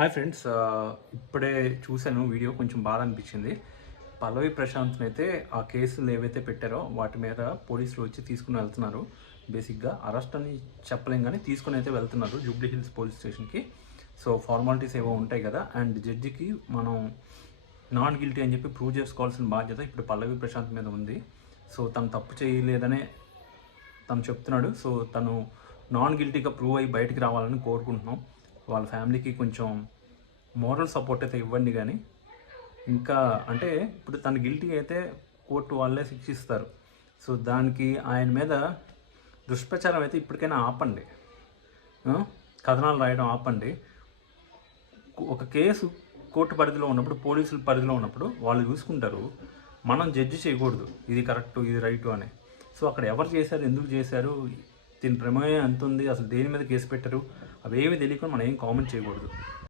Hi friends, ఇప్పుడే చూశాను video. కొంచెం బాధ అనిపించింది. పల్లవి ప్రశాంత్ని అయితే ఆ కేసులు ఏవైతే పెట్టారో వాటి మీద పోలీసులు వచ్చి తీసుకుని వెళ్తున్నారు. బేసిక్గా అరెస్ట్ అని చెప్పలేం కానీ తీసుకుని అయితే వెళ్తున్నారు జూబ్లీ హిల్స్ పోలీస్ స్టేషన్కి. సో ఫార్మాలిటీస్ ఏవో ఉంటాయి కదా, అండ్ జడ్జికి మనం నాన్ గిల్టీ అని చెప్పి ప్రూవ్ చేసుకోవాల్సిన బాధ్యత ఇప్పుడు పల్లవి ప్రశాంత్ మీద ఉంది. సో తను తప్పు చేయలేదనే తను చెప్తున్నాడు. సో తను నాన్ గిల్టీగా ప్రూవ్ అయ్యి బయటికి రావాలని కోరుకుంటున్నాం. వాళ్ళ ఫ్యామిలీకి కొంచెం మోరల్ సపోర్ట్ అయితే ఇవ్వండి. కానీ ఇంకా అంటే ఇప్పుడు తను గిల్టీ అయితే కోర్టు వాళ్ళే శిక్షిస్తారు. సో దానికి ఆయన మీద దుష్ప్రచారం అయితే ఇప్పటికైనా ఆపండి. కథనాలు రాయడం ఆపండి. ఒక కేసు కోర్టు పరిధిలో ఉన్నప్పుడు, పోలీసుల పరిధిలో ఉన్నప్పుడు వాళ్ళు చూసుకుంటారు. మనం జడ్జి చేయకూడదు ఇది కరెక్టు ఇది రైటు అని. సో అక్కడ ఎవరు చేశారు, ఎందుకు చేశారు, దీని ప్రమేయం ఎంత ఉంది, అసలు దేని మీద కేసు పెట్టారు, అవేమి తెలియకుండా మనం ఏం కామెంట్ చేయకూడదు.